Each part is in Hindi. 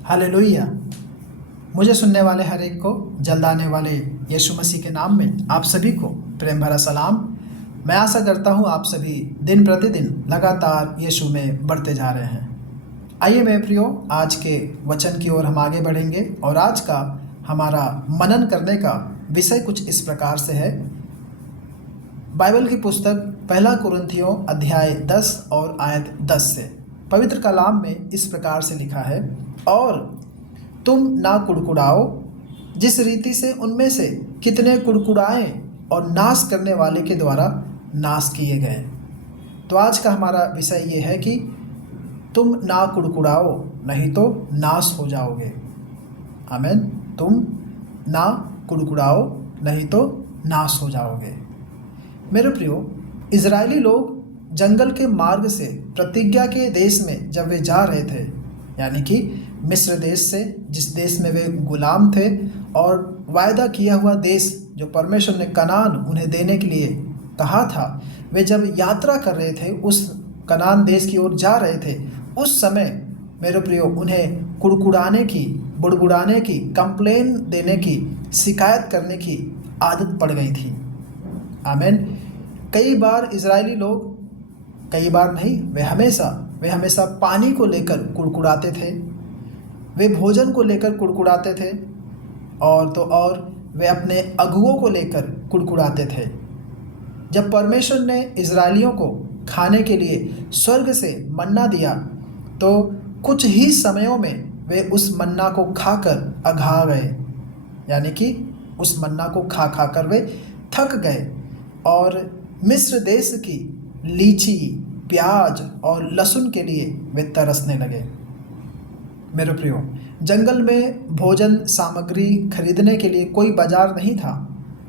हालेलुया। मुझे सुनने वाले हर एक को जल्द आने वाले यीशु मसीह के नाम में आप सभी को प्रेम भरा सलाम। मैं आशा करता हूँ आप सभी दिन प्रतिदिन लगातार यीशु में बढ़ते जा रहे हैं। आइए मेरे प्रियो, आज के वचन की ओर हम आगे बढ़ेंगे और आज का हमारा मनन करने का विषय कुछ इस प्रकार से है। बाइबल की पुस्तक पहला कुरिन्थियों अध्याय 10 और आयत 10 से पवित्र कलाम में इस प्रकार से लिखा है, और तुम ना कुड़कुड़ाओ जिस रीति से उनमें से कितने कुड़कुड़ाए और नाश करने वाले के द्वारा नाश किए गए। तो आज का हमारा विषय ये है कि तुम ना कुड़कुड़ाओ, नहीं तो नाश हो जाओगे। आमीन। तुम ना कुड़कुड़ाओ, नहीं तो नाश हो जाओगे। मेरे प्रियो, इजरायली लोग जंगल के मार्ग से प्रतिज्ञा के देश में जब वे जा रहे थे, यानी कि मिस्र देश से, जिस देश में वे गुलाम थे, और वायदा किया हुआ देश जो परमेश्वर ने कनान उन्हें देने के लिए कहा था, वे जब यात्रा कर रहे थे, उस कनान देश की ओर जा रहे थे, उस समय मेरे प्रियो उन्हें कुड़कुड़ाने की, बुड़बुड़ाने की, कंप्लेन देने की, शिकायत करने की आदत पड़ गई थी। आमीन। कई बार इजरायली लोग, कई बार नहीं, वे हमेशा पानी को लेकर कुड़कुड़ाते थे, वे भोजन को लेकर कुड़कुड़ाते थे, और वे अपने अगुओं को लेकर कुड़कुड़ाते थे। जब परमेश्वर ने इजरायलियों को खाने के लिए स्वर्ग से मन्ना दिया, तो कुछ ही समयों में वे उस मन्ना को खाकर अघा गए, यानी कि उस मन्ना को खा कर वे थक गए और मिस्र देश की लीची, प्याज और लहसुन के लिए वे तरसने लगे। मेरे प्रियो, जंगल में भोजन सामग्री खरीदने के लिए कोई बाजार नहीं था,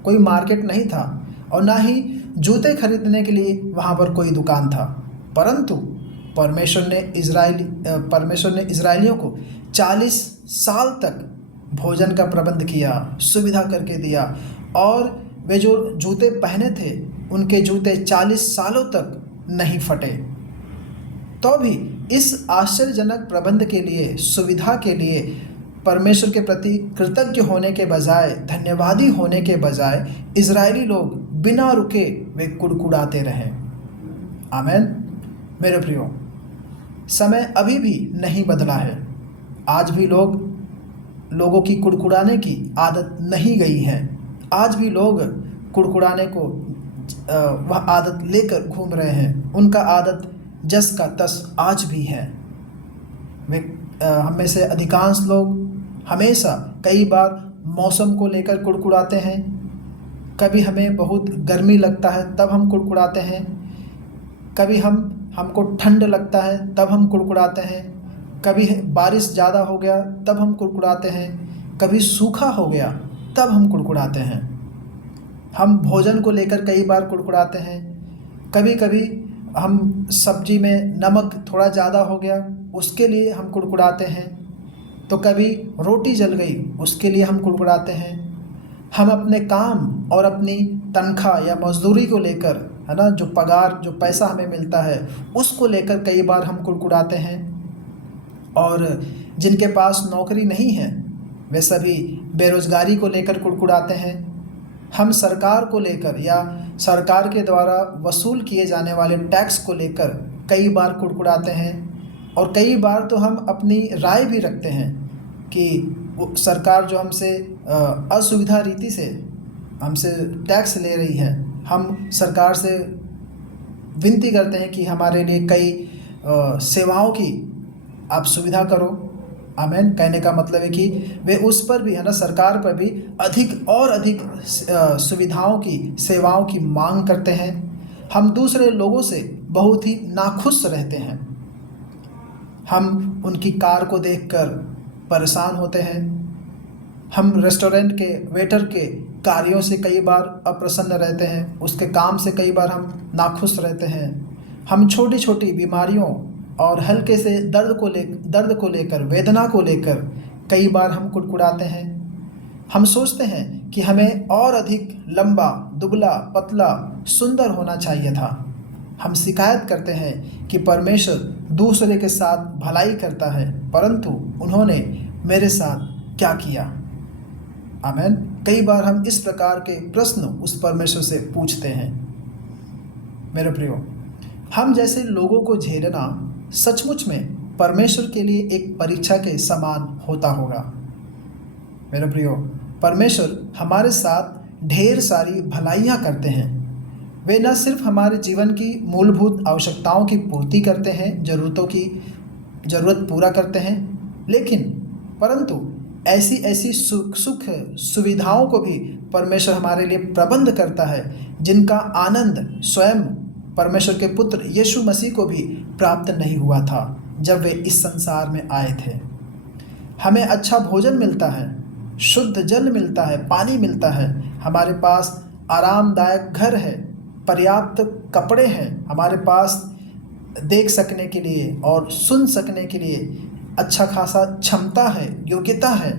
कोई मार्केट नहीं था, और ना ही जूते खरीदने के लिए वहाँ पर कोई दुकान था। परंतु परमेश्वर ने इजरायलियों को 40 साल तक भोजन का प्रबंध किया, सुविधा करके दिया, और वे जो जूते पहने थे, उनके जूते 40 सालों तक नहीं फटे। तो भी इस आश्चर्यजनक प्रबंध के लिए, सुविधा के लिए परमेश्वर के प्रति कृतज्ञ होने के बजाय, धन्यवादी होने के बजाय, इजरायली लोग बिना रुके वे कुड़कुड़ाते रहे। आमीन। मेरे प्रियो, समय अभी भी नहीं बदला है। आज भी लोगों की कुड़कुड़ाने की आदत नहीं गई है। आज भी लोग कुड़कुड़ाने को वह आदत लेकर घूम रहे हैं। उनका आदत जस का तस आज भी है। वे हम में से अधिकांश लोग हमेशा, कई बार मौसम को लेकर कुड़कुड़ाते हैं। कभी हमें बहुत गर्मी लगता है तब हम कुड़कुड़ाते हैं, कभी हमको ठंड लगता है तब हम कुड़कुड़ाते हैं, कभी बारिश ज़्यादा हो गया तब हम कुड़कुड़ाते हैं, कभी सूखा हो गया तब हम कुड़कुड़ाते हैं। हम भोजन को लेकर कई बार कुड़कुड़ाते हैं। कभी कभी हम सब्जी में नमक थोड़ा ज़्यादा हो गया, उसके लिए हम कुड़कुड़ाते हैं। तो कभी रोटी जल गई, उसके लिए हम कुड़कुड़ाते हैं। हम अपने काम और अपनी तनख्वाह या मजदूरी को लेकर, है ना, जो पगार, जो पैसा हमें मिलता है, उसको लेकर कई बार हम कुड़कुड़ाते हैं। और जिनके पास नौकरी नहीं है, वे सभी बेरोज़गारी को लेकर कुड़कुड़ाते हैं। हम सरकार को लेकर या सरकार के द्वारा वसूल किए जाने वाले टैक्स को लेकर कई बार कुड़कुड़ाते हैं। और कई बार तो हम अपनी राय भी रखते हैं कि सरकार जो हमसे असुविधा रीति से हमसे टैक्स ले रही है, हम सरकार से विनती करते हैं कि हमारे लिए कई सेवाओं की आप सुविधा करो। आमीन। कहने का मतलब है कि वे उस पर भी, है ना, सरकार पर भी अधिक और अधिक सुविधाओं की, सेवाओं की मांग करते हैं। हम दूसरे लोगों से बहुत ही नाखुश रहते हैं। हम उनकी कार को देखकर परेशान होते हैं। हम रेस्टोरेंट के वेटर के कार्यों से कई बार अप्रसन्न रहते हैं, उसके काम से कई बार हम नाखुश रहते हैं। हम छोटी छोटी बीमारियों और हल्के से दर्द को लेकर, वेदना को लेकर कई बार हम कुड़कुड़ाते हैं। हम सोचते हैं कि हमें और अधिक लंबा, दुबला, पतला, सुंदर होना चाहिए था। हम शिकायत करते हैं कि परमेश्वर दूसरे के साथ भलाई करता है, परंतु उन्होंने मेरे साथ क्या किया। आमीन। कई बार हम इस प्रकार के प्रश्न उस परमेश्वर से पूछते हैं। मेरे प्रियो, हम जैसे लोगों को झेलना सचमुच में परमेश्वर के लिए एक परीक्षा के समान होता होगा। मेरे प्रियो, परमेश्वर हमारे साथ ढेर सारी भलाइयाँ करते हैं। वे न सिर्फ हमारे जीवन की मूलभूत आवश्यकताओं की पूर्ति करते हैं, ज़रूरत पूरा करते हैं, लेकिन परंतु ऐसी ऐसी सुख सुविधाओं को भी परमेश्वर हमारे लिए प्रबंध करता है जिनका आनंद स्वयं परमेश्वर के पुत्र यीशु मसीह को भी प्राप्त नहीं हुआ था जब वे इस संसार में आए थे। हमें अच्छा भोजन मिलता है, शुद्ध जल मिलता है, पानी मिलता है, हमारे पास आरामदायक घर है, पर्याप्त कपड़े हैं, हमारे पास देख सकने के लिए और सुन सकने के लिए अच्छा खासा क्षमता है, योग्यता है,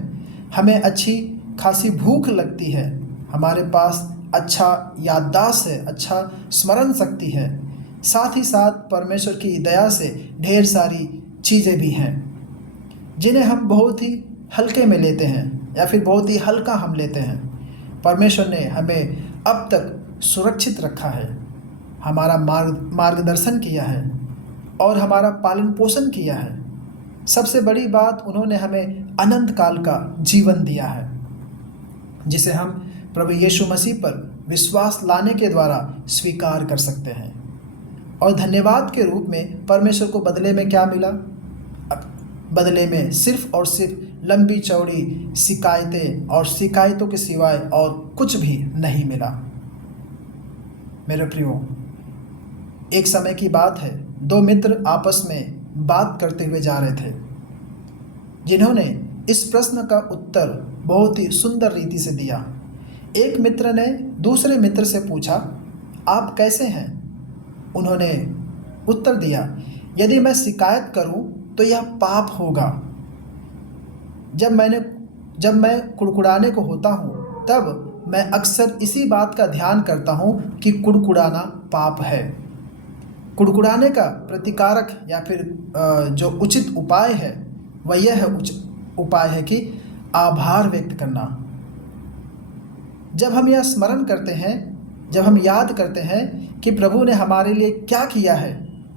हमें अच्छी खासी भूख लगती है, हमारे पास अच्छा याददाश्त है, अच्छा स्मरण शक्ति है। साथ ही साथ परमेश्वर की दया से ढेर सारी चीज़ें भी हैं जिन्हें हम बहुत ही हल्के में लेते हैं या फिर बहुत ही हल्का हम लेते हैं। परमेश्वर ने हमें अब तक सुरक्षित रखा है, हमारा मार्गदर्शन किया है और हमारा पालन पोषण किया है। सबसे बड़ी बात, उन्होंने हमें अनंत काल का जीवन दिया है जिसे हम प्रभु यीशु मसीह पर विश्वास लाने के द्वारा स्वीकार कर सकते हैं। और धन्यवाद के रूप में परमेश्वर को बदले में क्या मिला? बदले में सिर्फ और सिर्फ लंबी चौड़ी शिकायतें और शिकायतों के सिवाय और कुछ भी नहीं मिला। मेरे प्रियो, एक समय की बात है, दो मित्र आपस में बात करते हुए जा रहे थे जिन्होंने इस प्रश्न का उत्तर बहुत ही सुंदर रीति से दिया। एक मित्र ने दूसरे मित्र से पूछा, आप कैसे हैं? उन्होंने उत्तर दिया, यदि मैं शिकायत करूं तो यह पाप होगा। जब मैं कुड़कुड़ाने को होता हूं तब मैं अक्सर इसी बात का ध्यान करता हूं कि कुड़कुड़ाना पाप है। कुड़कुड़ाने का प्रतिकारक या फिर जो उचित उपाय है वह यह उपाय है कि आभार व्यक्त करना। जब हम यह स्मरण करते हैं, जब हम याद करते हैं कि प्रभु ने हमारे लिए क्या किया है,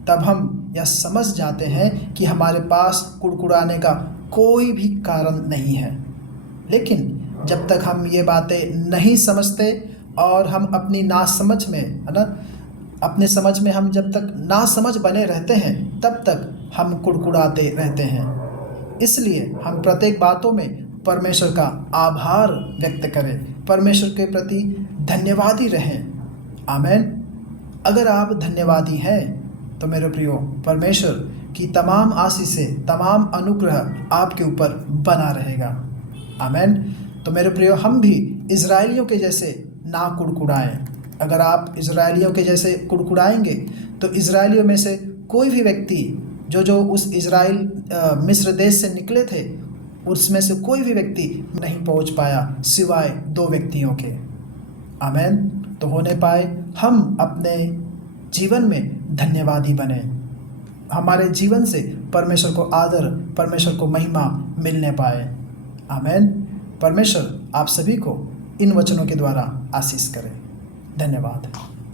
तब हम यह समझ जाते हैं कि हमारे पास कुड़कुड़ाने का कोई भी कारण नहीं है। लेकिन जब तक हम ये बातें नहीं समझते और हम अपनी नासमझ में, है ना, अपने समझ में हम जब तक नासमझ बने रहते हैं तब तक हम कुड़कुड़ाते रहते हैं। इसलिए हम प्रत्येक बातों में परमेश्वर का आभार व्यक्त करें, परमेश्वर के प्रति धन्यवादी रहें। आमीन। अगर आप धन्यवादी हैं तो मेरे प्रियो, परमेश्वर की तमाम आशीषें, तमाम अनुग्रह आपके ऊपर बना रहेगा। आमीन। तो मेरे प्रियो, हम भी इजराइलियों के जैसे ना कुड़कुड़ाएं। अगर आप इजराइलियों के जैसे कुड़कुड़ाएंगे तो इजराइलियों में से कोई भी व्यक्ति जो उस इजराइल मिस्र देश से निकले थे, उसमें से कोई भी व्यक्ति नहीं पहुंच पाया सिवाय दो व्यक्तियों के। आमीन। तो होने पाए हम अपने जीवन में धन्यवादी बने, हमारे जीवन से परमेश्वर को आदर, परमेश्वर को महिमा मिलने पाए। आमीन। परमेश्वर आप सभी को इन वचनों के द्वारा आशीष करे। धन्यवाद।